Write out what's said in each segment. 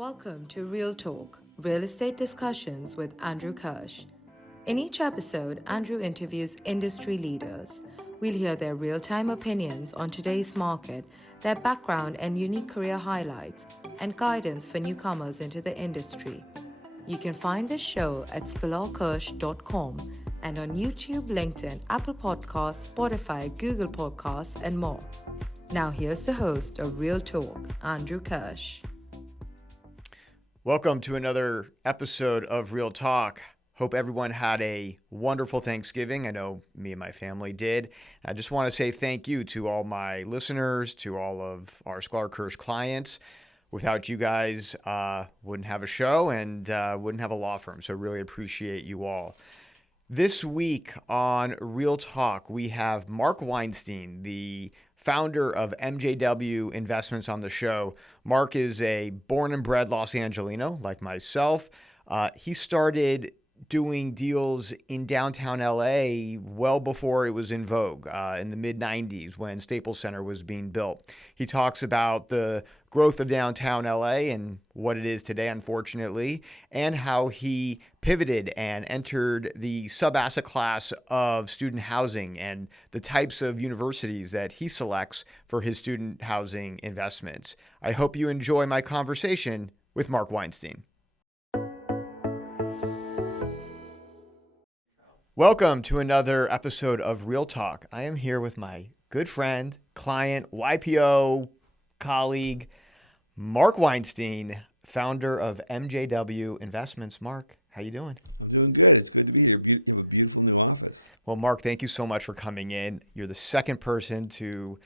Welcome to Real Talk, Real Estate Discussions with Andrew Kirsh. In each episode, Andrew interviews industry leaders. We'll hear their real-time opinions on today's market, their background and unique career highlights, and guidance for newcomers into the industry. You can find this show at sklarkirsh.com and on YouTube, LinkedIn, Apple Podcasts, Spotify, Google Podcasts, and more. Now here's the host of Real Talk, Andrew Kirsh. Welcome to another episode of Real Talk. Hope everyone had a wonderful Thanksgiving. I know me and my family did. I just want to say thank you to all my listeners, to all of our Sklar Kirsh clients. Without you guys, wouldn't have a show and wouldn't have a law firm. So really appreciate you all. This week on Real Talk, we have Mark Weinstein, the founder of MJW Investments on the show. Mark is a born and bred Los Angelino, like myself. He started doing deals in downtown LA well before it was in vogue, in the mid-90s when Staples Center was being built. He talks about the growth of downtown LA and what it is today, unfortunately, and how he pivoted and entered the sub-asset class of student housing and the types of universities that he selects for his student housing investments. I hope you enjoy my conversation with Mark Weinstein. Welcome to another episode of Real Talk. I am here with my good friend, client, YPO colleague, Mark Weinstein, founder of MJW Investments. Mark, how you doing? I'm doing good. It's good to be here. You have a beautiful new office. Well, Mark, thank you so much for coming in. You're the second person to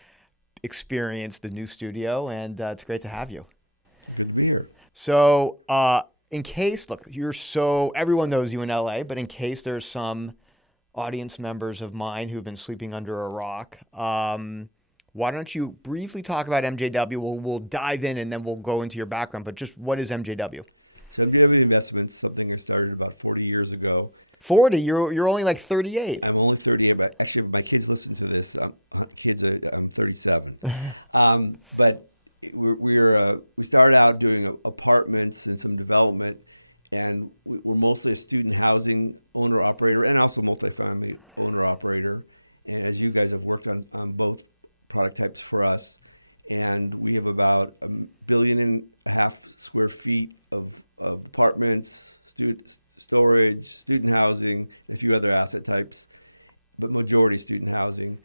experience the new studio, and it's great to have you. Good to be here. So, in case, look, everyone knows you in LA, but in case there's some audience members of mine who've been sleeping under a rock, why don't you briefly talk about MJW? We'll dive in and then we'll go into your background, but just what is MJW? So MJW Investments, something I started about 40 years ago. 40? You're only like 38. I'm only 38, but actually if my kids listen to this, I'm 37. But we started out doing apartments and some development, and we're mostly a student housing owner-operator and also multifamily owner-operator. And as you guys have worked on both product types for us, and we have about 1.5 billion square feet of apartments, storage, student housing, and a few other asset types, but majority student housing.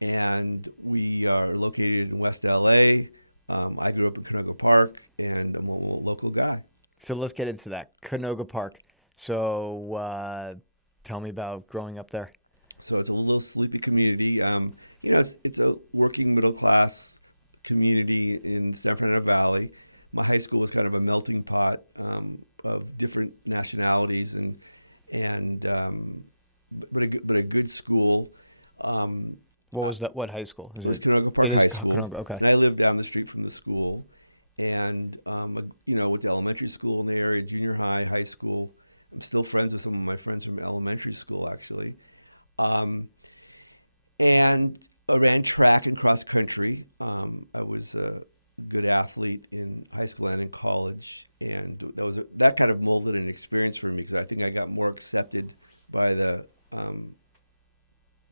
And we are located in West LA. I grew up in Canoga Park, and I'm a local guy. So let's get into that. Canoga Park. So tell me about growing up there. So it's a little sleepy community. It's a working middle class community in San Fernando Valley. My high school was kind of a melting pot of different nationalities, but a good school. What was that? What high school? It was Canoga Park High School. Canoga, okay. And I lived down the street from the school. And, went to elementary school in the area, junior high, high school. I'm still friends with some of my friends from elementary school, actually. And I ran track and cross country. I was a good athlete in high school and in college. And that kind of molded an experience for me because I think I got more accepted by the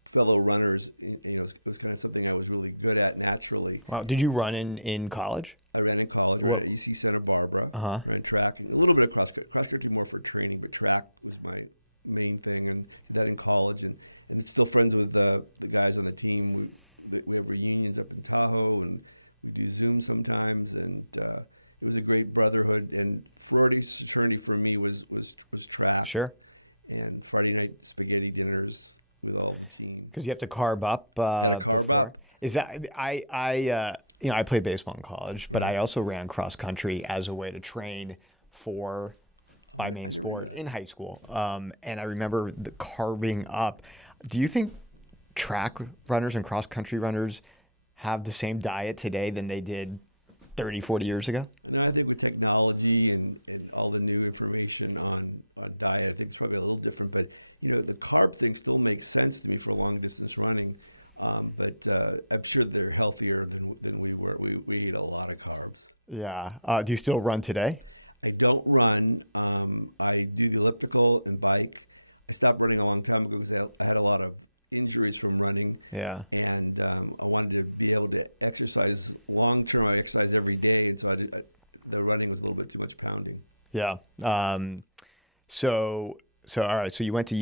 fellow runners. It was kind of something I was really good at naturally. Wow. Did you run in college? I ran in college, ran at UC Santa Barbara, ran track, and a little bit of cross-country more for training, but track was my main thing, and did that in college, and still friends with the guys on the team. We have reunions up in Tahoe, and we do Zoom sometimes, and it was a great brotherhood, and fraternity for me was track. Sure. And Friday night spaghetti dinners with all the team. Because you have to carb up. Got to carb up. Is that I played baseball in college, but I also ran cross country as a way to train for my main sport in high school. And I remember the carving up. Do you think track runners and cross country runners have the same diet today than they did 30, 40 years ago? No, I think with technology and all the new information on diet, I think it's probably a little different. But, the carb thing still makes sense to me for long distance running. But I'm sure they're healthier than we were. We ate a lot of carbs. Yeah. Do you still run today? I don't run. I do the elliptical and bike. I stopped running a long time ago because I had a lot of injuries from running. Yeah. And I wanted to be able to exercise long term. I exercise every day, and so the running was a little bit too much pounding. Yeah. So all right. So you went to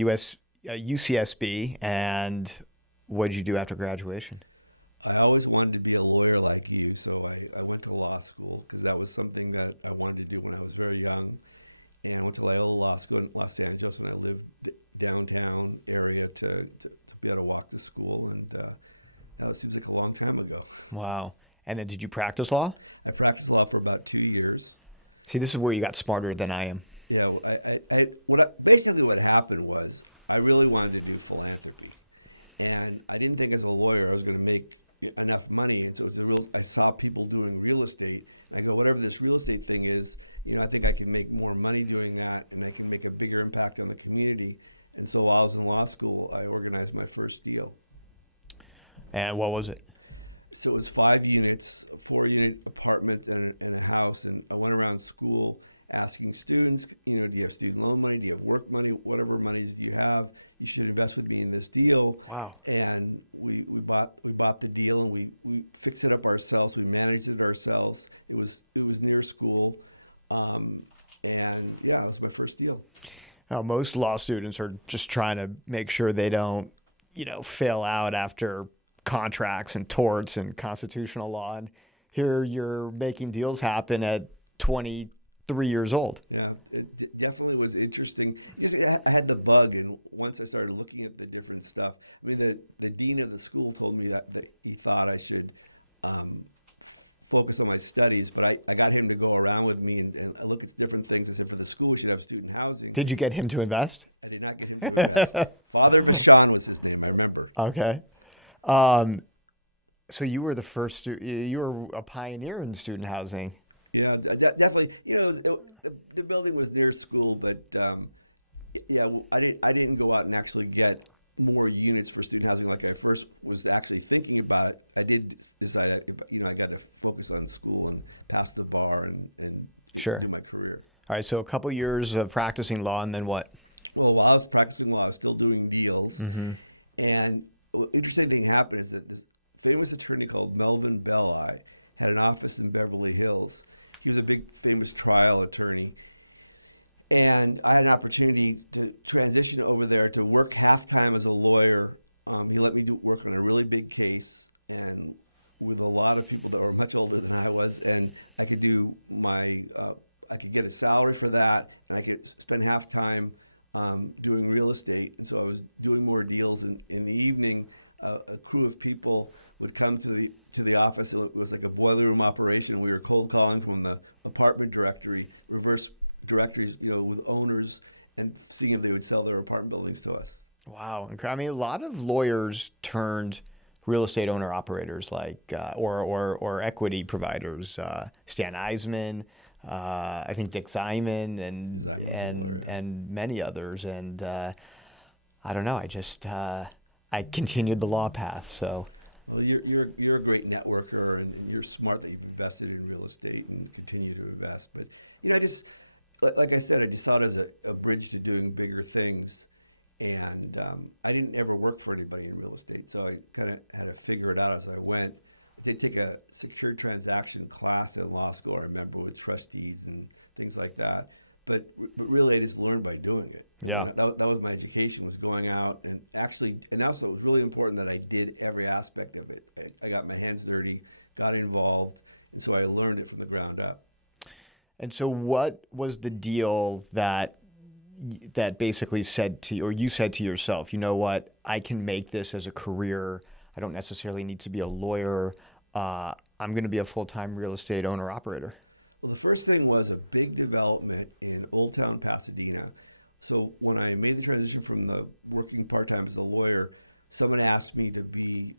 UCSB, and what did you do after graduation? I always wanted to be a lawyer like you, so I went to law school because that was something that I wanted to do when I was very young. And I went to Loyola Law School in Los Angeles, and I lived downtown area to be able to walk to school. And it seems like a long time ago. Wow. And then did you practice law? I practiced law for about 2 years. See, this is where you got smarter than I am. Yeah, basically what happened was I really wanted to do philanthropy, and I didn't think as a lawyer I was going to make enough money. And so I saw people doing real estate, and I go, whatever this real estate thing is, I think I can make more money doing that, and I can make a bigger impact on the community. And so while I was in law school, I organized my first deal. And what was it? So it was 5 units, a 4-unit apartment and a house. And I went around school asking students, do you have student loan money? Do you have work money? Whatever monies do you have, you should invest with me in this deal. Wow. And we bought the deal, and we fixed it up ourselves. We managed it ourselves. It was near school. And yeah, it was my first deal. Now, most law students are just trying to make sure they don't, fail out after contracts and torts and constitutional law. And here you're making deals happen at 23 years old. Yeah, it definitely was interesting. I had the bug, and once I started looking at the different stuff, I mean, the dean of the school told me that he thought I should focus on my studies, but I got him to go around with me and look at different things. I said, for the school, we should have student housing. Did you get him to invest? I did not get him to invest. Father Vachon was his name, I remember. Okay. So you were the first, you were a pioneer in student housing. Yeah, definitely. The building was near school, but I didn't go out and actually get more units for student housing like I first was actually thinking about it. I did decide I got to focus on school and pass the bar and Sure. do my career. All right, so a couple years of practicing law, and then what? Well, while I was practicing law, I was still doing deals. Mm-hmm. And interesting thing happened is that this famous attorney called Melvin Belli had an office in Beverly Hills. He was a big, famous trial attorney. And I had an opportunity to transition over there to work half-time as a lawyer. He let me work on a really big case and with a lot of people that were much older than I was. And I could do I could get a salary for that, and I could spend half-time doing real estate. And so I was doing more deals. And in the evening, a crew of people would come to the office. It was like a boiler room operation. We were cold calling from the apartment directory, reverse directories, with owners, and seeing if they would sell their apartment buildings to us. Wow. I mean, a lot of lawyers turned real estate owner operators, like or equity providers. Stan Eisman, I think Dick Simon, and many others. And I don't know. I continued the law path. So. Well, you're a great networker, and you're smart that you've invested in real estate and continue to invest. But I just, like I said, I just saw it as a bridge to doing bigger things. And I didn't ever work for anybody in real estate, so I kind of had to figure it out as I went. I did take a secured transaction class in law school, I remember, with trustees and things like that. But really, I just learned by doing it. Yeah. That was my education, was going out and also it was really important that I did every aspect of it. I got my hands dirty, got involved, and so I learned it from the ground up. And so what was the deal that basically said to you, or you said to yourself, you know what, I can make this as a career. I don't necessarily need to be a lawyer. I'm going to be a full-time real estate owner operator. Well, the first thing was a big development in Old Town, Pasadena. So when I made the transition from the working part-time as a lawyer, someone asked me to be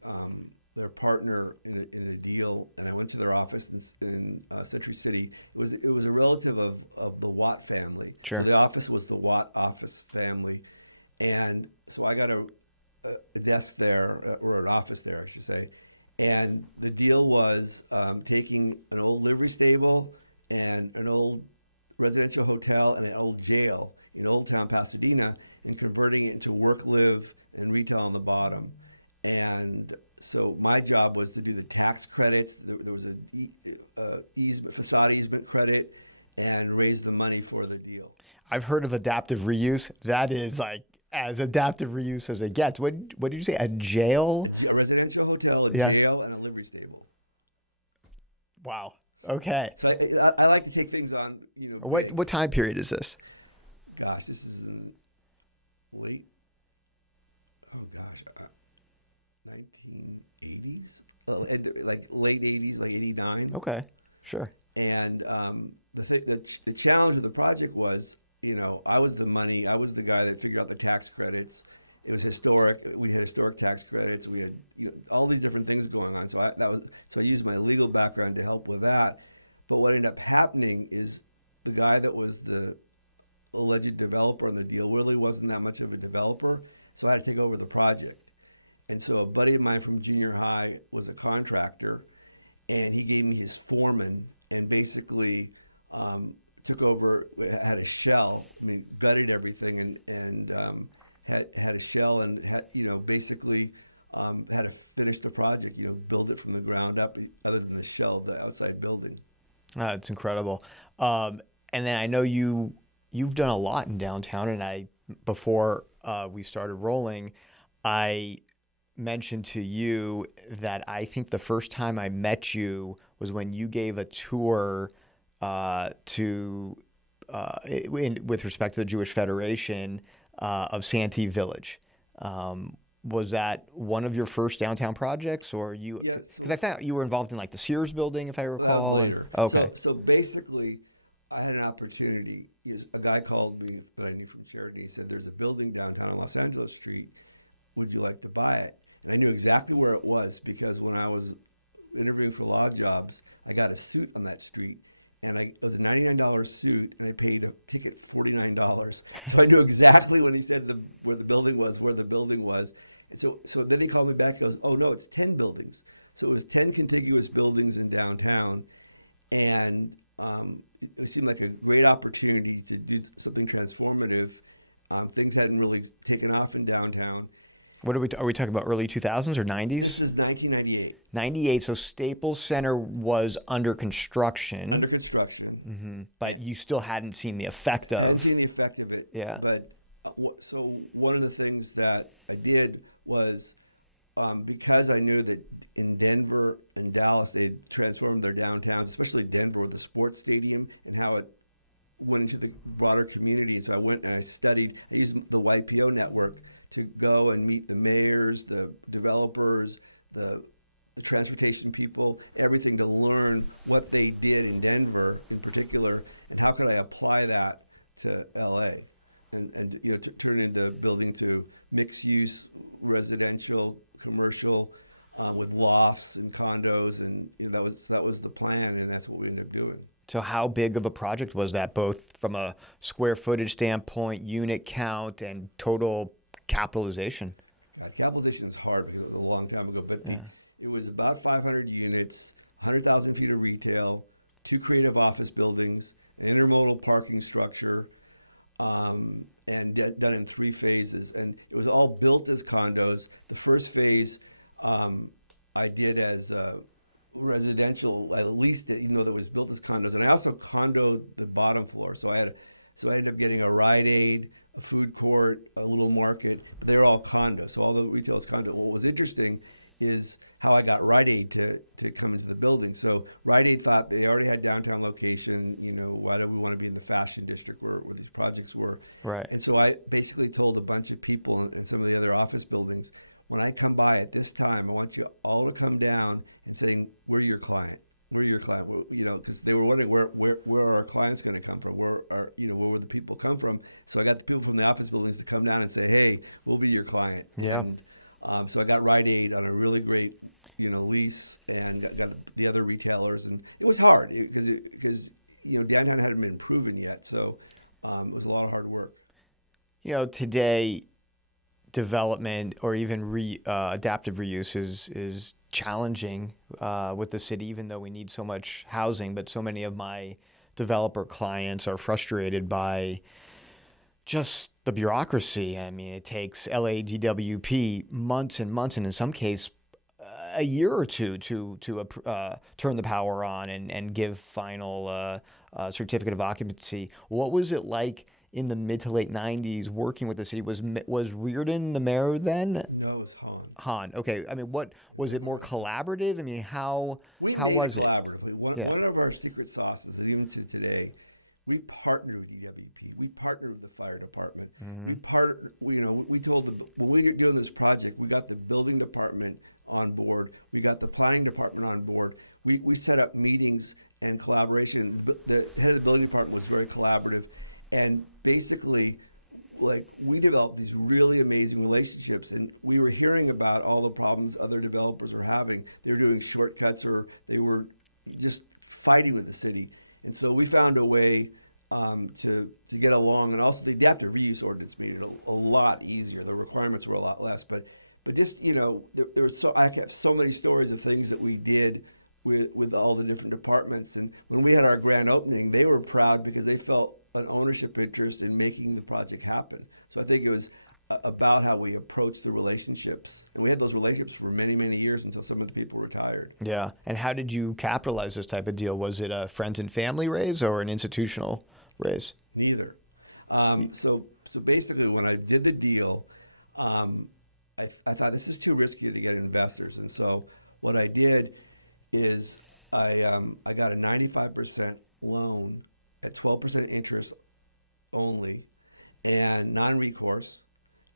their partner in a deal, and I went to their office in Century City. It was a relative of the Watt family. Sure. So the office was the Watt office family, and so I got a a desk there, or an office there, I should say. And the deal was taking an old livery stable and an old residential hotel and an old jail in Old Town Pasadena and converting it into work, live, and retail on the bottom. And so my job was to do the tax credits. There was a facade easement credit, and raise the money for the deal. I've heard of adaptive reuse. That is like as adaptive reuse as it gets. What did you say? A jail? A residential hotel, a jail, and a livery stable. Wow. Okay. So I like to take things on, big. What time period is this? Gosh, this is in late, 1980s, like late 80s, like 89. Okay, sure. And the challenge of the project was, I was the guy that figured out the tax credits. It was historic. We had historic tax credits. We had all these different things going on. So I used my legal background to help with that. But what ended up happening is the guy that was the alleged developer on the deal really wasn't that much of a developer. So I had to take over the project. And so a buddy of mine from junior high was a contractor, and he gave me his foreman and basically took over, had a shell, gutted everything and had a shell and had, basically had to finish the project, build it from the ground up other than the shell of the outside building. It's incredible. And then I know you've done a lot in downtown, and before we started rolling, I mentioned to you that I think the first time I met you was when you gave a tour with respect to the Jewish Federation of Santee Village. Was that one of your first downtown projects, or you? Yeah, because I thought you were involved in like the Sears building, if I recall. That was later. Okay. So basically, I had an opportunity. A guy called me that I knew from charity. He said, "There's a building downtown on Los Angeles Street. Would you like to buy it?" And I knew exactly where it was because when I was interviewing for law jobs, I got a suit on that street. And it was a $99 suit, and I paid a ticket $49. So I knew exactly when he said where the building was. And so then he called me back. He goes, "Oh no, it's 10 buildings." So it was 10 contiguous buildings in downtown, and it seemed like a great opportunity to do something transformative. Things hadn't really taken off in downtown. What are we talking about? Early 2000s or 90s? This is 1998. 98. So Staples Center was under construction. Mm-hmm. But you still hadn't seen the effect of. I hadn't seen the effect of it. Yeah. But so one of the things that I did was because I knew that in Denver and Dallas they had transformed their downtowns, especially Denver with the sports stadium and how it went into the broader community. And so I went and I used the YPO network to go and meet the mayors, the developers, the transportation people, everything, to learn what they did in Denver in particular, and how could I apply that to LA and turn into building to mixed use, residential, commercial, with lofts and condos, and that was the plan, and that's what we ended up doing. So how big of a project was that, both from a square footage standpoint, unit count, and total capitalization? God, capitalization is hard because it was a long time ago, but it was about 500 units, 100,000 feet of retail, 2 creative office buildings, an intermodal parking structure, and done in 3 phases. And it was all built as condos. The first phase I did as residential, at least, that was built as condos. And I also condoed the bottom floor. So I ended up getting a Rite Aid, a food court, a little market, but they were all condos. So all the retail is condo. What was interesting is how I got Rite Aid to come into the building. So Rite Aid thought they already had downtown location. Why do we want to be in the fashion district where these projects were? Right. And so I basically told a bunch of people in some of the other office buildings, when I come by at this time, I want you all to come down and saying, "We're your client. We're your client." Because they were wondering where are our clients going to come from? Where would the people come from? So I got the people from the office buildings to come down and say, "Hey, we'll be your client." Yeah. And so I got Rite Aid on a really great lease, and got the other retailers, and it was hard because downtown hadn't been proven yet, so it was a lot of hard work. Today, development or even adaptive reuse is challenging with the city, even though we need so much housing. But so many of my developer clients are frustrated by just the bureaucracy. I mean, it takes LADWP months and months, and in some case, a year or two to turn the power on and give final certificate of occupancy. What was it like in the mid to late 90s working with the city? Was Reardon the mayor then? No, it was Han. Han. Okay. I mean, what was it more collaborative? I mean, how We how made it was collaboratively. Yeah. One of our secret sauces, and even to today, we partnered with DWP. We partnered with the fire department. We we told when we were doing this project, we got the building department on board. We got the planning department on board. We set up meetings and collaboration. The head of the building department was very collaborative, and basically, like, we developed these really amazing relationships, and we were hearing about all the problems other developers were having. They were doing shortcuts, or they were just fighting with the city. And so we found a way to get along, and also the adaptive reuse ordinance made it a lot easier. The requirements were a lot less, but just there was I have so many stories of things that we did with all the different departments. And when we had our grand opening, they were proud because they felt an ownership interest in making the project happen. So I think it was about how we approached the relationships. And we had those relationships for many, many years until some of the people retired. Yeah. And how did you capitalize this type of deal? Was it a friends and family raise or an institutional raise? Neither. So basically, when I did the deal, I thought this is too risky to get investors. And so what I did is I got a 95% loan at 12% interest only and non-recourse.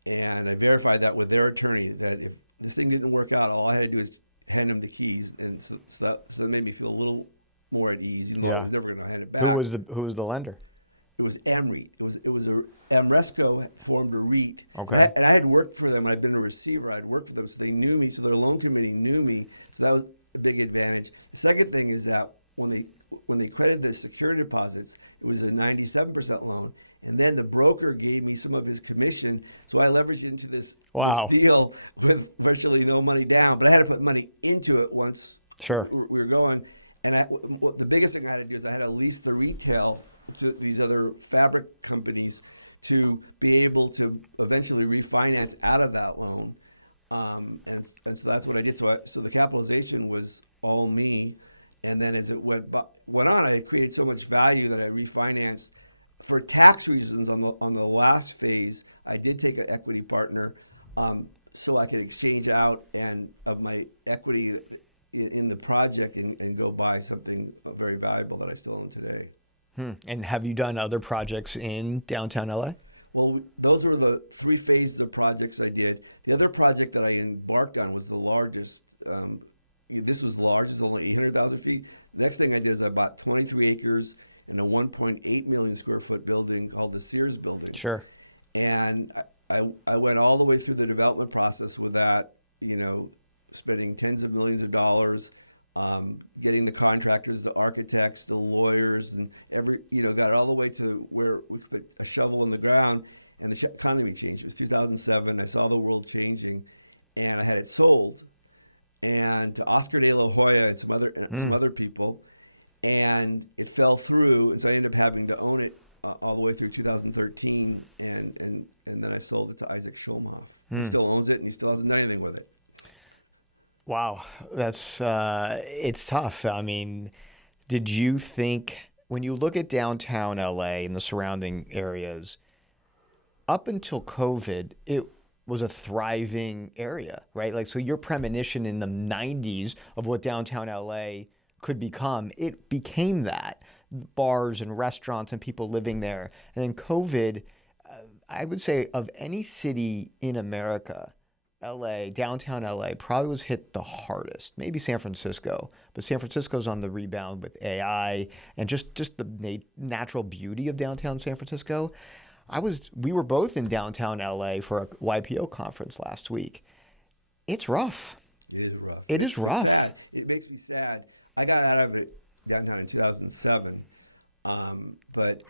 And I verified that with their attorney, that if this thing didn't work out, all I had to do is hand them the keys. And so that made me feel a little more at ease, even though I was never going to hand it back. Who was the lender? It was AmREIT. It was a Amresco formed a REIT. Okay. And I had worked for them. I'd been a receiver. I'd worked for them, so they knew me. So their loan committee knew me. So that was a big advantage. The second thing is that when they credited the security deposits, it was a 97% loan. And then the broker gave me some of his commission. So I leveraged into this deal with virtually no money down. But I had to put money into it once we were going. And the biggest thing I had to do is I had to lease the retail to these other fabric companies to be able to eventually refinance out of that loan. And so that's what I did. So the capitalization was all me. And then as it went on, I created so much value that I refinanced. For tax reasons, on the last phase, I did take an equity partner so I could exchange out of my equity in the project and go buy something very valuable that I still own today. And have you done other projects in downtown LA? Well, those were the 3 phases of projects I did. The other project that I embarked on was the largest. This was large. It was only 800,000 feet. The next thing I did is I bought 23 acres in a 1.8 million square foot building called the Sears Building. Sure. And I went all the way through the development process with that, spending tens of millions of dollars, getting the contractors, the architects, the lawyers, and got it all the way to where we could put a shovel in the ground, and the economy changed. It was 2007. I saw the world changing, and I had it sold, and to Oscar de la Hoya and some other people, and it fell through, and so I ended up having to own it all the way through 2013, and then I sold it to Isaac Schulmhoff. He still owns it, and he still hasn't done anything with it. Wow, that's it's tough. I mean, did you think, when you look at downtown LA and the surrounding areas, up until COVID, it was a thriving area, right? Like, so your premonition in the 90s of what downtown LA could become, it became that. Bars and restaurants and people living there. And then COVID, I would say of any city in America, LA, downtown LA probably was hit the hardest. Maybe San Francisco, but San Francisco's on the rebound with AI and just the natural beauty of downtown San Francisco. We were both in downtown LA for a YPO conference last week. It's rough. It is rough. It's rough. It's sad. It makes me sad. I got out of it downtown in 2007, but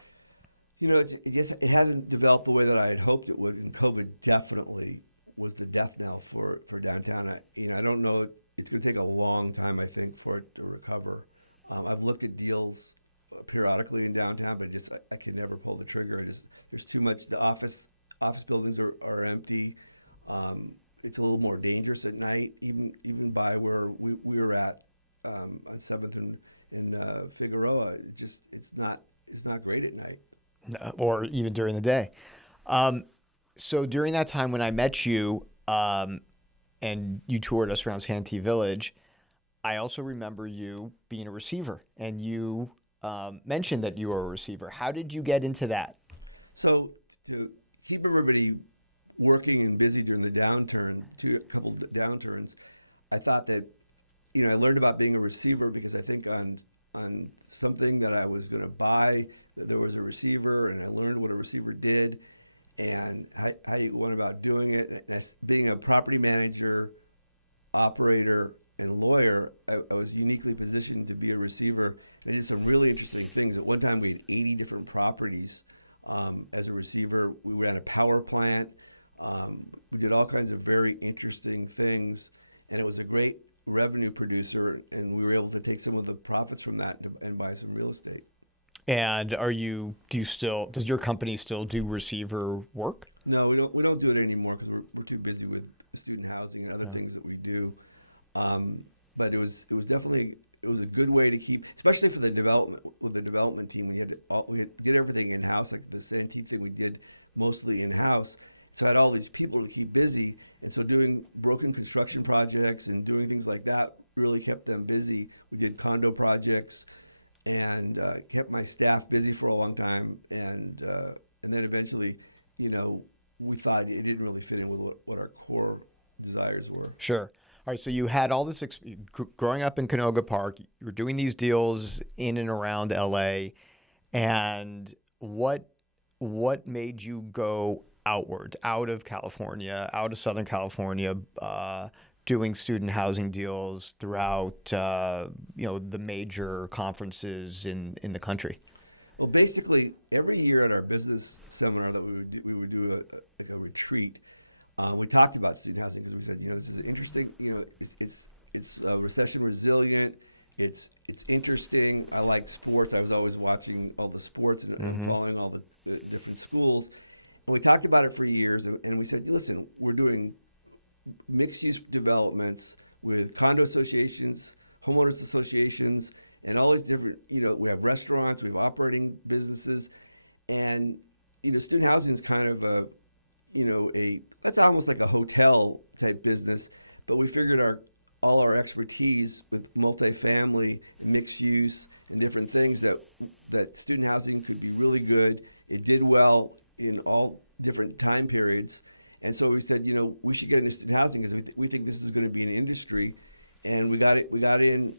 it hasn't developed the way that I had hoped it would, and COVID definitely was the death knell for downtown. I don't know. It's going to take a long time, I think, for it to recover. I've looked at deals periodically in downtown, but I can never pull the trigger. There's too much. The office buildings are empty. It's a little more dangerous at night, even by where we were at on 7th and Figueroa. It's not great at night. Or even during the day. So during that time when I met you and you toured us around Santee Village, I also remember you being a receiver, and you mentioned that you were a receiver. How did you get into that? So to keep everybody working and busy during the downturn, a couple downturns, I thought that, I learned about being a receiver because I think on something that I was going to buy, that there was a receiver, and I learned what a receiver did and how you went about doing it. And being a property manager, operator, and lawyer, I was uniquely positioned to be a receiver. And I did some really interesting things. At one time, we had 80 different properties as a receiver. We ran a power plant. We did all kinds of very interesting things, and it was a great revenue producer, and we were able to take some of the profits from that and buy some real estate. And does your company still do receiver work? No, we don't do it anymore because we're too busy with student housing and other things that we do. But it was definitely a good way to keep, especially for the development team. We did everything in house, like the Santee thing we did mostly in house. So I had all these people to keep busy, and so doing broken construction projects and doing things like that really kept them busy. We did condo projects and kept my staff busy for a long time, and then eventually, we thought it didn't really fit in with what our core desires were. Sure. All right, so you had all this growing up in Canoga Park. You were doing these deals in and around LA, and what made you go outward, out of California, out of Southern California, doing student housing deals throughout the major conferences in the country? Well, basically, every year at our business seminar that we would do a retreat. We talked about student housing because we said, this is interesting. It's recession resilient. It's interesting. I like sports. I was always watching all the sports and following all the different schools. And we talked about it for years. And we said, listen, we're doing mixed-use developments with condo associations, homeowners associations, and all these different. We have restaurants, we have operating businesses, and student housing is kind of that's almost like a hotel type business, but we figured all our expertise with multifamily and mixed use and different things that student housing could be really good. It did well in all different time periods. And so we said, we should get into student housing because we think this is going to be an industry. And we got in,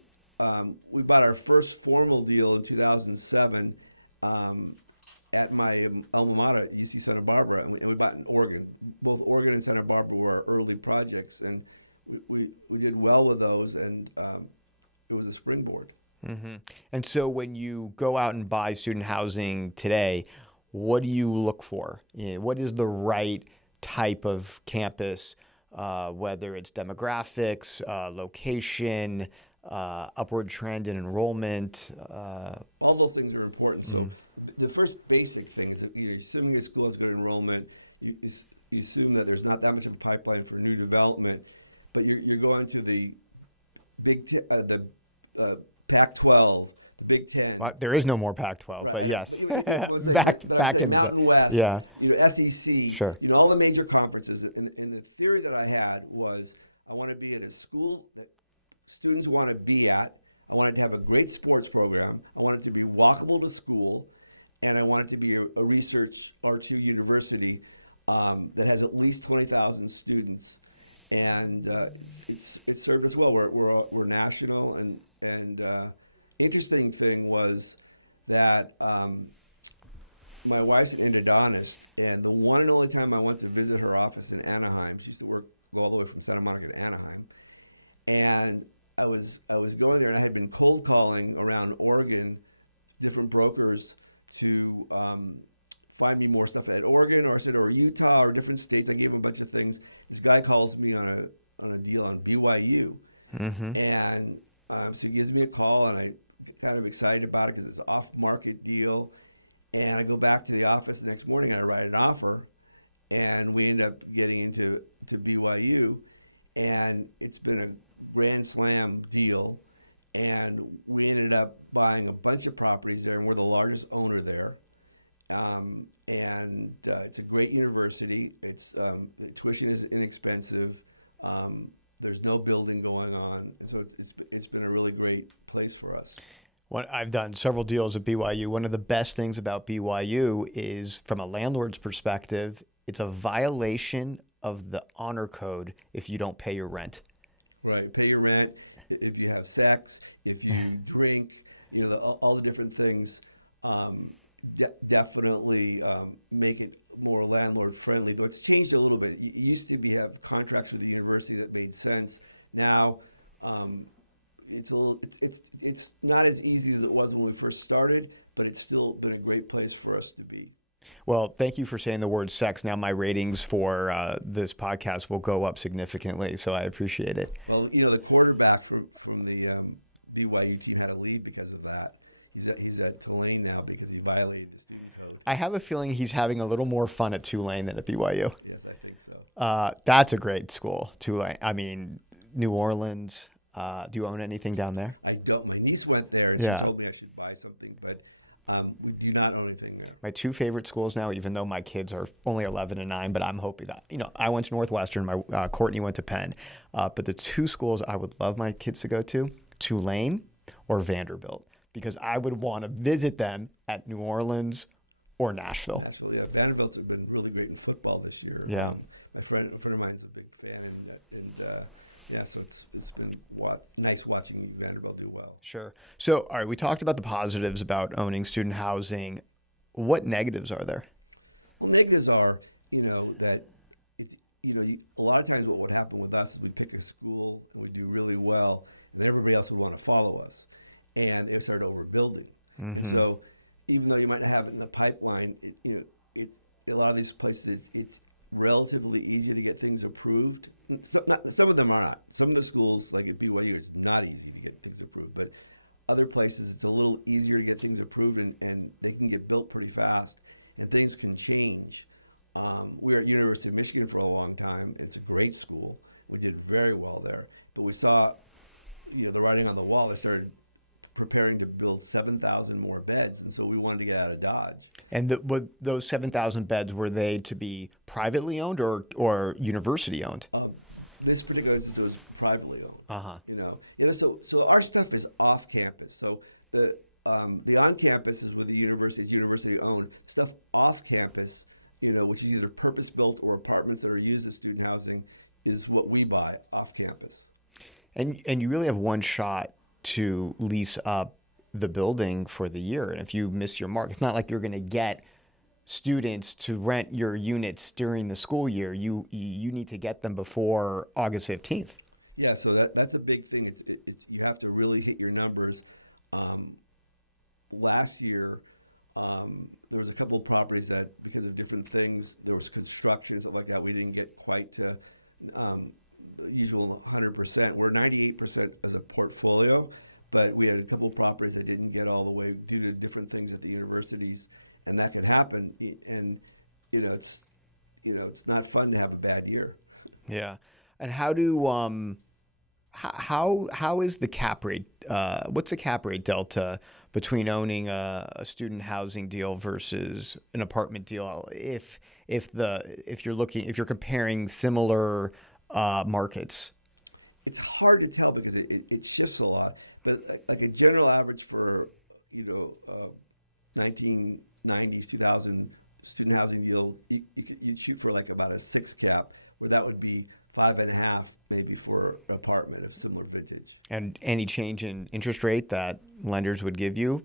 we bought our first formal deal in 2007, at my alma mater, UC Santa Barbara, and we bought in Oregon. Both Oregon and Santa Barbara were our early projects, and we did well with those, and it was a springboard. Mm-hmm. And so when you go out and buy student housing today, what do you look for? What is the right type of campus, whether it's demographics, location, upward trend in enrollment? All those things are important. So the first basic thing is that you're assuming a school has good enrollment. You assume that there's not that much of a pipeline for new development, but you're going to the Pac-12, the Big Ten. Well, there is no more Pac-12, right? But yes. But I'm saying Mountain West, yeah. SEC, Sure. All the major conferences. And the theory that I had was I want to be at a school that students want to be at. I wanted to have a great sports program. I wanted to be walkable to school, and I wanted to be a research R2 university that has at least 20,000 students. And it's served us well. We're national, and interesting thing was that my wife's an endodontist, and the one and only time I went to visit her office in Anaheim, she used to go all the way from Santa Monica to Anaheim, and I was going there, and I had been cold calling around Oregon, different brokers to find me more stuff at Oregon, or I said, or Utah, or different states. I gave him a bunch of things. This guy calls me on a deal on BYU, and so he gives me a call, and I kind of excited about it because it's an off-market deal. And I go back to the office the next morning, and I write an offer, and we end up getting into BYU, and it's been a grand slam deal. And we ended up buying a bunch of properties there, and we're the largest owner there. It's a great university. The tuition is inexpensive. There's no building going on, and so it's been a really great place for us. I've done several deals at BYU. One of the best things about BYU is, from a landlord's perspective, it's a violation of the honor code if you don't pay your rent. Right, pay your rent. If you have sex, if you drink, all the different things. Definitely make it more landlord friendly, though it's changed a little bit. You used to have contracts with the university that made sense. Now it's not as easy as it was when we first started, but it's still been a great place for us to be. Well, thank you for saying the word sex. Now my ratings for this podcast will go up significantly, so I appreciate it. Well, the quarterback from the BYU team had to leave because of that. He's at Tulane now because he violated the student code. I have a feeling he's having a little more fun at Tulane than at BYU. Yes, I think so. That's a great school, Tulane. I mean, New Orleans. Do you own anything down there? I don't. My niece went there, and she told me I should buy something, but we do not own anything there. My two favorite schools now, even though my kids are only 11 and 9, but I'm hoping that, I went to Northwestern, my Courtney went to Penn, but the two schools I would love my kids to go to, Tulane or Vanderbilt, because I would want to visit them at New Orleans or Nashville. Nashville, yeah. Vanderbilt's have been really great in football this year. Yeah. A friend of mine's a big fan, and so it's been nice watching Vanderbilt do well. Sure. So, all right, we talked about the positives about owning student housing. What negatives are there? Well, negatives are, that it's, a lot of times what would happen with us is we'd pick a school and we'd do really well, and then everybody else would want to follow us, and they started overbuilding. And so, even though you might not have it in the pipeline, a lot of these places it's relatively easy to get things approved. Some of them are not. Some of the schools, like at BYU, it's not easy to get things approved. But other places, it's a little easier to get things approved, and they can get built pretty fast, and things can change. We were at University of Michigan for a long time. It's a great school. We did very well there. But we saw, the writing on the wall. They started preparing to build 7,000 more beds, and so we wanted to get out of Dodge. And those 7,000 beds, were they to be privately owned or university owned? This particular instance was privately owned. So our stuff is off campus. So the on campus is where the university is university owned. Stuff off campus, which is either purpose built or apartments that are used as student housing, is what we buy off campus. And you really have one shot to lease up the building for the year. And if you miss your mark, it's not like you're going to get students to rent your units during the school year. You need to get them before August 15th. Yeah, so that's a big thing. It's you have to really hit your numbers. Last year, there was a couple of properties that, because of different things, there was construction, stuff like that, we didn't get quite to the usual 100%. We're 98% as a portfolio, but we had a couple of properties that didn't get all the way due to different things at the universities, and that could happen. And it's not fun to have a bad year. Yeah. And how is the cap rate? What's the cap rate delta between owning a student housing deal versus an apartment deal? If you're comparing similar markets? It's hard to tell because it shifts a lot. But like a general average for 1990s, 2000 student housing deal, you'd shoot for like about a 6 cap, where that would be 5.5 maybe for an apartment of similar vintage. And any change in interest rate that lenders would give you,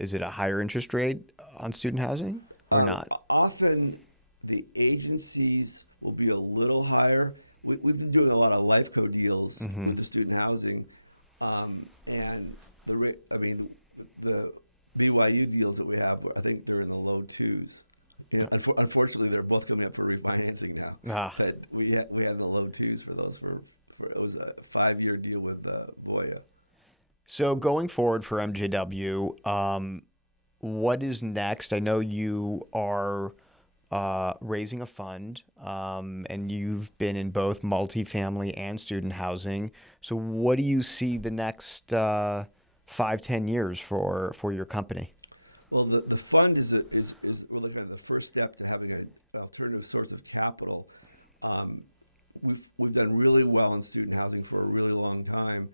is it a higher interest rate on student housing or not? Often the agencies will be a little higher. We've been doing a lot of LifeCo deals with the student housing, and the BYU deals that we have, I think they're in the low 2s. You know, unfortunately, they're both coming up for refinancing now. But we had in the low twos for those for it was a 5-year deal with Voya. So going forward for MJW, what is next? I know you are raising a fund, and you've been in both multifamily and student housing. So what do you see the next 5-10 years for your company? Well, the fund is we're looking at the first step to having an alternative source of capital. We've done really well in student housing for a really long time,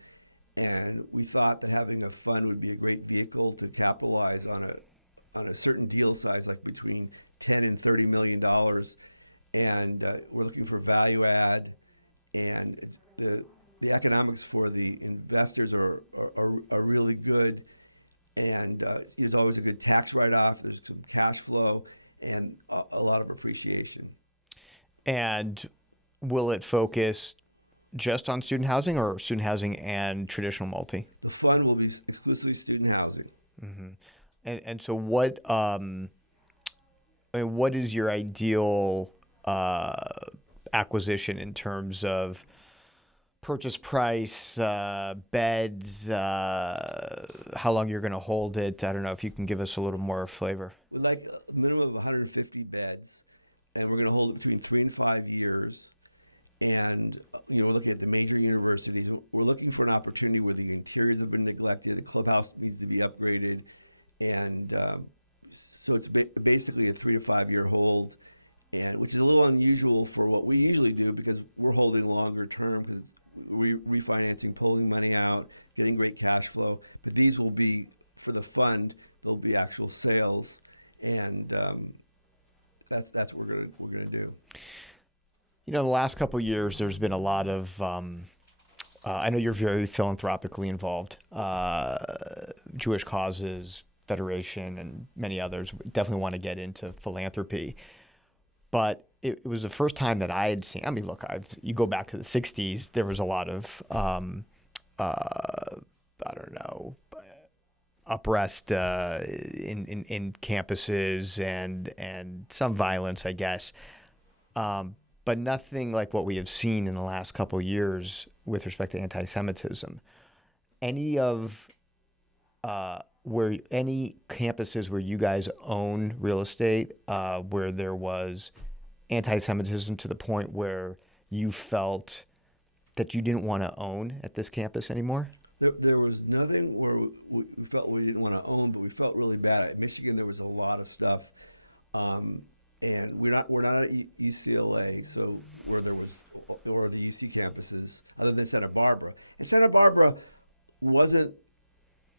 and we thought that having a fund would be a great vehicle to capitalize on a certain deal size, like between $10 and $30 million, and we're looking for value add, and the economics for the investors are really good. And there's always a good tax write-off. There's some cash flow and a lot of appreciation. And will it focus just on student housing or student housing and traditional multi? The fund will be exclusively student housing. Mm-hmm. And so what what is your ideal acquisition in terms of purchase price, beds, how long you're going to hold it? I don't know if you can give us a little more flavor. We'd like a minimum of 150 beds, and we're going to hold it between 3 and 5 years. And we're looking at the major universities. We're looking for an opportunity where the interiors have been neglected, the clubhouse needs to be upgraded, and so it's basically a 3 to 5 year hold, and which is a little unusual for what we usually do because we're holding longer term because we're refinancing, pulling money out, getting great cash flow. But these will be for the fund. There'll be actual sales, and that's what we're gonna do. The last couple of years, there's been a lot of. I know you're very philanthropically involved. Jewish Causes Federation and many others definitely want to get into philanthropy, but it was the first time that I had seen. I mean, look, you go back to the '60s, there was a lot of I don't know, unrest in campuses and some violence, I guess. But nothing like what we have seen in the last couple of years with respect to anti-Semitism. Any campuses where you guys own real estate, where there was anti-Semitism to the point where you felt that you didn't want to own at this campus anymore? There was nothing where we felt we didn't want to own, but we felt really bad. At Michigan, there was a lot of stuff. And we're not at UCLA, so where there was, or the UC campuses, other than Santa Barbara. And Santa Barbara wasn't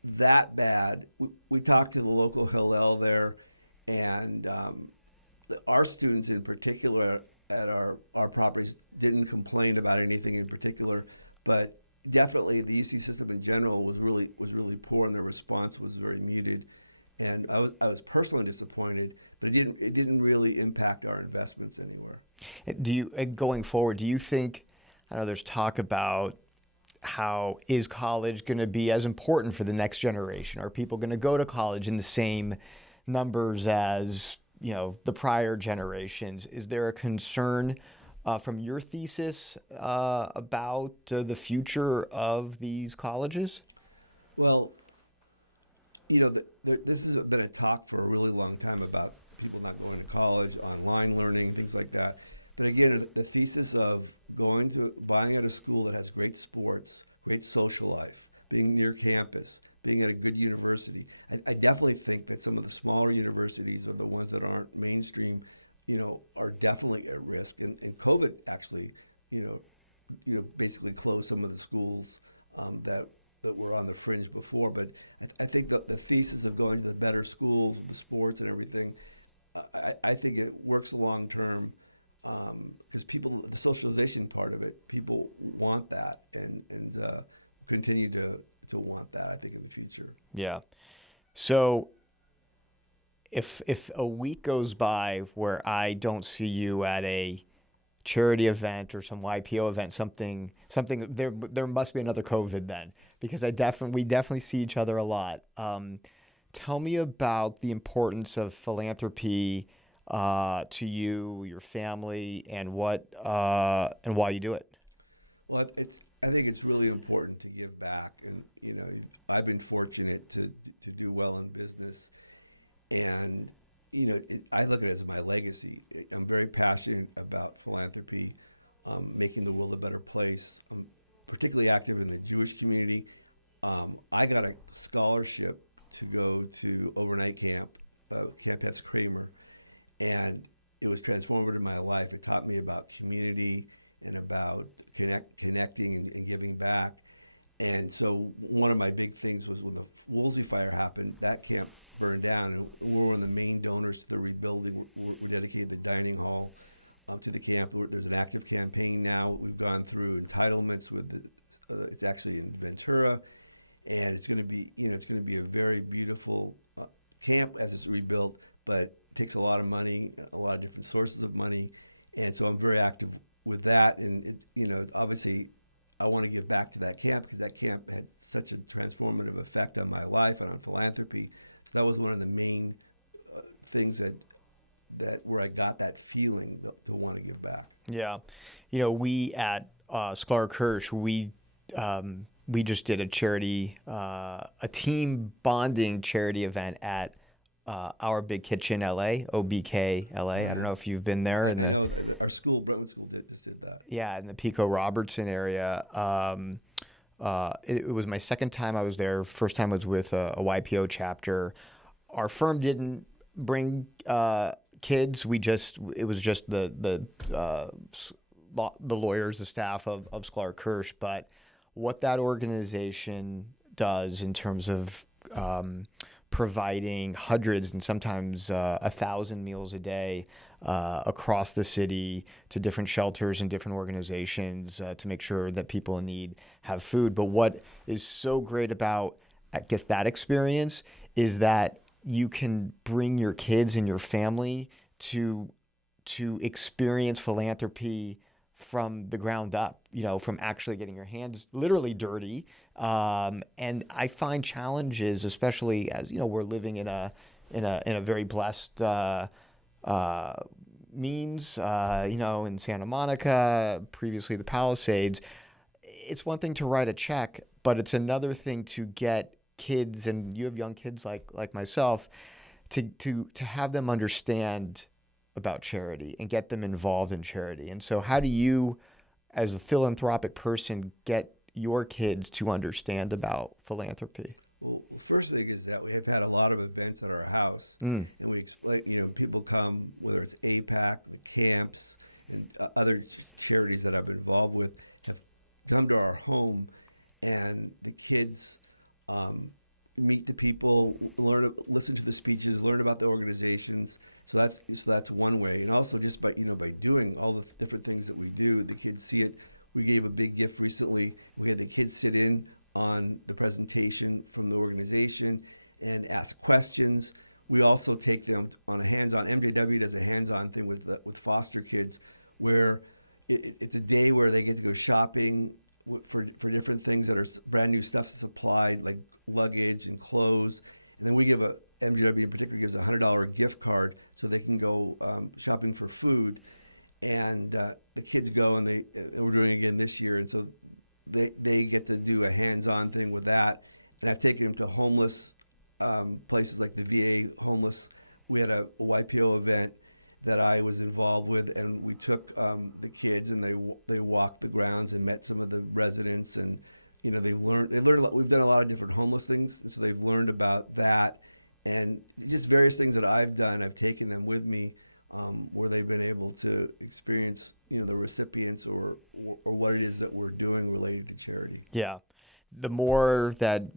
that bad. We talked to the local Hillel there, and our students in particular at our properties didn't complain about anything in particular, but definitely the UC system in general was really poor, and their response was very muted. And I was personally disappointed, but it didn't really impact our investments anywhere. Going forward, do you think, I know there's talk about how is college going to be as important for the next generation? Are people going to go to college in the same numbers as the prior generations? Is there a concern from your thesis about the future of these colleges? Well, this has been a talk for a really long time about people not going to college, online learning, things like that. But again, the thesis of buying at a school that has great sports, great social life, being near campus, being at a good university. I definitely think that some of the smaller universities or the ones that aren't mainstream, are definitely at risk. And COVID actually, basically closed some of the schools that were on the fringe before. But I think the thesis of going to the better schools, the sports and everything, I think it works long term because the socialization part of it, people want that and continue to want that, I think, in the future. Yeah. So if a week goes by where I don't see you at a charity event or some YPO event, something there must be another COVID then, because we definitely see each other a lot. Tell me about the importance of philanthropy to you, your family, and what and why you do it? Well, I think it's really important to give back, and I've been fortunate to do well in business, and I look at it as my legacy. I'm very passionate about philanthropy, making the world a better place. I'm particularly active in the Jewish community. I got a scholarship to go to overnight camp, Camp S. Kramer, and it was transformative in my life. It taught me about community and about connecting and giving back. And so one of my big things was when the Woolsey fire happened, that camp burned down, and we were one of the main donors to the rebuilding. We dedicated the dining hall to the camp. There's an active campaign now. We've gone through entitlements with it's actually in Ventura, and it's going to be a very beautiful camp as it's rebuilt, but it takes a lot of money, a lot of different sources of money, and so I'm very active with that. And obviously I want to give back to that camp because that camp had such a transformative effect on my life and on philanthropy. So that was one of the main things that where I got that feeling to want to give back. Yeah, we at Sklar Kirsh, we just did a charity, a team bonding charity event at Our Big Kitchen LA, OBK LA. I don't know if you've been there. I know our school, Brentwood School, just did that. Yeah, in the Pico Robertson area. It was my second time I was there. First time was with a YPO chapter. Our firm didn't bring kids. It was just the lawyers, the staff of Sklar Kirsh. But what that organization does in terms of providing hundreds and sometimes 1,000 meals a day across the city to different shelters and different organizations to make sure that people in need have food. But what is so great about, I guess, that experience is that you can bring your kids and your family to experience philanthropy from the ground up, from actually getting your hands literally dirty. And I find challenges, especially as, we're living in a very blessed means, in Santa Monica, previously the Palisades. It's one thing to write a check, but it's another thing to get kids, and you have young kids like myself, to have them understand about charity and get them involved in charity. And so how do you, as a philanthropic person, get your kids to understand about philanthropy? Well, first thing is that we have had a lot of events at our house, and we explain, people come, whether it's APAC, the camps, and other charities that I've been involved with, have come to our home, and the kids meet the people, listen to the speeches, learn about the organizations. So that's one way. And also just by doing all the different things that we do, the kids see it. We gave a big gift recently. We had the kids sit in on the presentation from the organization and ask questions. We also take them on a hands-on. MJW does a hands-on thing with foster kids, where it's a day where they get to go shopping for different things that are brand new stuff supplied, like luggage and clothes. And then we give MJW in particular gives a $100 gift card so they can go shopping for food. And the kids go, and we're doing it again this year. And so they get to do a hands-on thing with that. And I've taken them to homeless places like the VA homeless. We had a YPO event that I was involved with, and we took the kids, and they walked the grounds and met some of the residents, and they learned a lot. We've done a lot of different homeless things, and so they've learned about that, and just various things that I've done. I've taken them with me, where they've been able to experience the recipients or what it is that we're doing related to charity. Yeah, the more that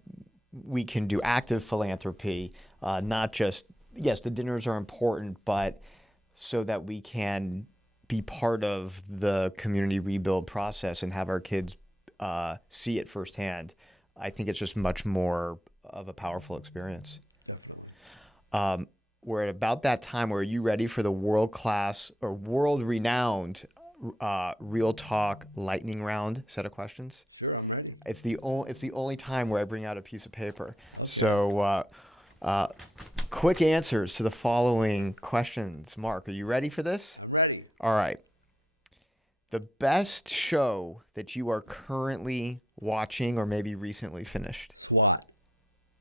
we can do active philanthropy, not just, yes, the dinners are important, but so that we can be part of the community rebuild process and have our kids see it firsthand. I think it's just much more of a powerful experience. Definitely. We're at about that time where, are you ready for the world-class or world-renowned Real Talk lightning round set of questions? Sure, I'm ready. It's the only time where I bring out a piece of paper. Okay. So Quick answers to the following questions. Mark, are you ready for this? I'm ready. All right. The best show that you are currently watching or maybe recently finished? SWAT.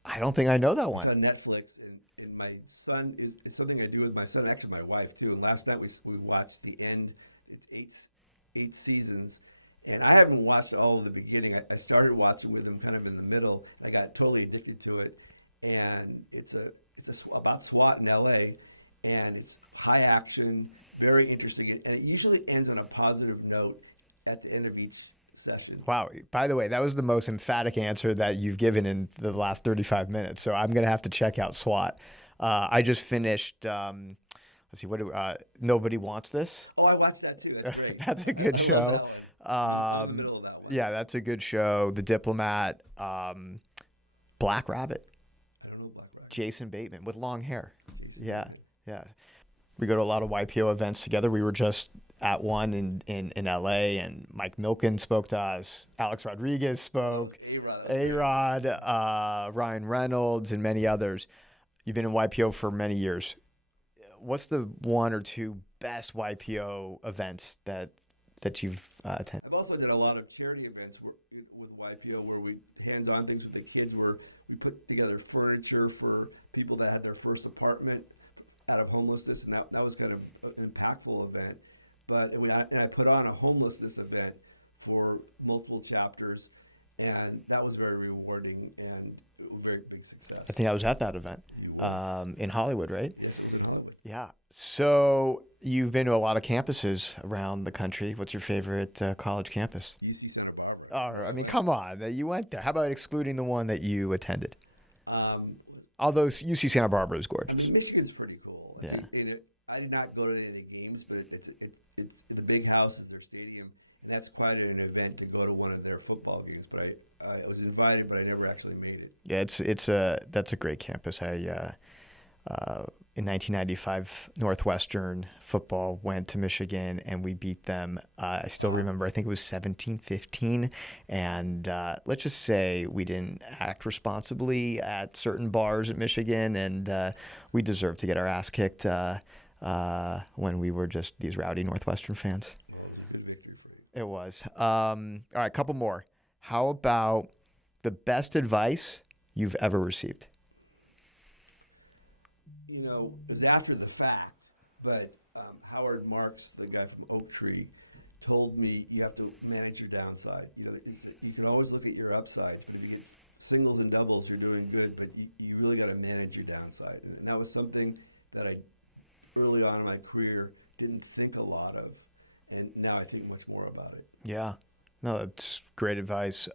I don't think I know that It's one. on Netflix, and my son it's something I do with my son, actually my wife too. And last night we watched the end. It's eight seasons, and I haven't watched all of the beginning. I started watching with him kind of in the middle, and I got totally addicted to it. And it's about SWAT in L.A., and it's high action, very interesting, and it usually ends on a positive note at the end of each session. Wow. By the way, that was the most emphatic answer that you've given in the last 35 minutes. So I'm going to have to check out SWAT. I just finished, let's see, Nobody Wants This. Oh, I watched that too. That's great. That's a good I show. love that one. I'm in the middle of that one. Yeah, that's a good show. The Diplomat, Black Rabbit, I don't know Black Rock. Jason Bateman with long hair. Jason Yeah, Bateman. yeah. We go to a lot of YPO events together. We were just at one in LA, and Mike Milken spoke to us. Alex Rodriguez spoke. Oh, that was A-Rod. That was great. A-Rod, Ryan Reynolds, and many others. You've been in YPO for many years. What's the one or two best YPO events that you've attended? I've also done a lot of charity events with YPO where we hands-on things with the kids, where we put together furniture for people that had their first apartment out of homelessness, and that was kind of an impactful event. But I put on a homelessness event for multiple chapters, and that was very rewarding and a very big success. I think I was at that event. You were. In Hollywood, right? Yes, it was in Hollywood. Yeah. So you've been to a lot of campuses around the country. What's your favorite college campus? UC Santa Barbara. All where right. I mean, went. come on. You went there. How about excluding the one that you attended? Although UC Santa Barbara is gorgeous. I mean, Michigan's pretty cool. Yeah. I did not go to any of the games, but it's the big house is their stadium, and that's quite an event to go to one of their football games. But I was invited, but I never actually made it. Yeah, that's a great campus. In 1995, Northwestern football went to Michigan, and we beat them. I still remember, I think it was 17-15. And let's just say we didn't act responsibly at certain bars at Michigan, and we deserved to get our ass kicked when we were just these rowdy Northwestern fans. Well, it was a good victory for you. It was. All right, a couple more. How about the best advice you've ever received? You know, it was after the fact, but Howard Marks, the guy from Oak Tree, told me you have to manage your downside. You know, you can always look at your upsides, but if you get singles and doubles, you're doing good, but you really got to manage your downside. And that was something that I, early on in my career, didn't think a lot of. And now I think much more about it. Yeah. No, that's great advice.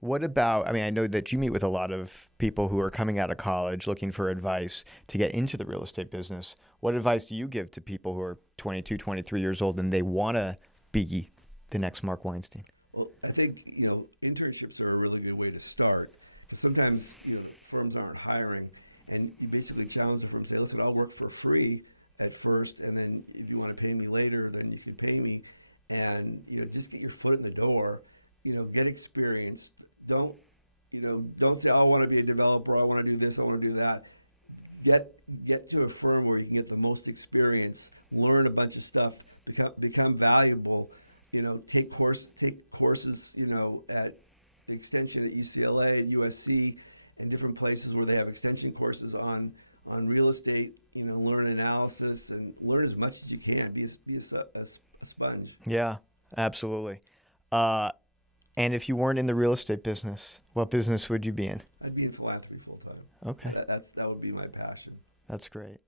What about, I mean, I know that you meet with a lot of people who are coming out of college looking for advice to get into the real estate business. What advice do you give to people who are 22, 23 years old and they want to be the next Mark Weinstein? Well, I think, you know, internships are a really good way to start, because sometimes, you know, the firms aren't hiring, and you basically challenge the firm and say, listen, I'll work for free at first, and then if you want to pay me later, then you can pay me. And, you know, just get your foot in the door, you know, get experience. Don't say, oh, I want to be a developer, I want to do this, I want to do that. Get to a firm where you can get the most experience, learn a bunch of stuff, become valuable. You know, take courses, you know, at the extension at UCLA, at USC, and different places where they have extension courses on real estate. You know, learn analysis and learn as much as you can. Be a sponge. Yeah, absolutely. And if you weren't in the real estate business, what business would you be in? I'd be in philanthropy full time. Okay. That would be my passion. That's great.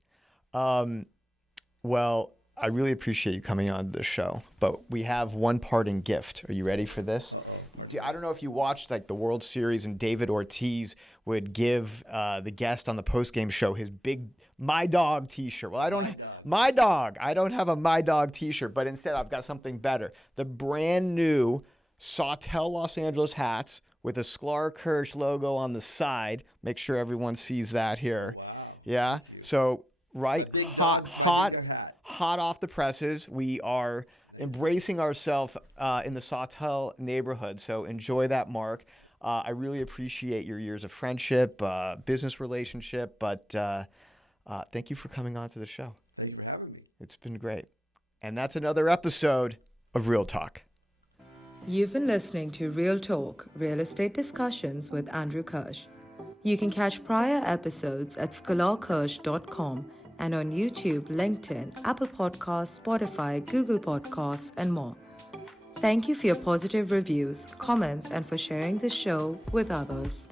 Well, I really appreciate you coming on the show, but we have one parting gift. Are you ready for this? I don't know if you watched like the World Series and David Ortiz would give the guest on the postgame show his big My Dog t-shirt. Well, My Dog. I don't have a My Dog t-shirt, but instead I've got something better. The brand new Sawtell Los Angeles hats with a Sklar Kirsh logo on the side. Make sure everyone sees that here. Oh, wow. Yeah. Thank you. So right, My big dog hat. Hot off the presses. We are embracing ourselves in the Sawtell neighborhood. So enjoy that, Mark. I really appreciate your years of friendship, business relationship, but thank you for coming on to the show. Thank you for having me. It's been great. And that's another episode of Real Talk. You've been listening to Real Talk, Real Estate Discussions with Andrew Kirsh. You can catch prior episodes at sklarkirsh.com and on YouTube, LinkedIn, Apple Podcasts, Spotify, Google Podcasts, and more. Thank you for your positive reviews, comments, and for sharing the show with others.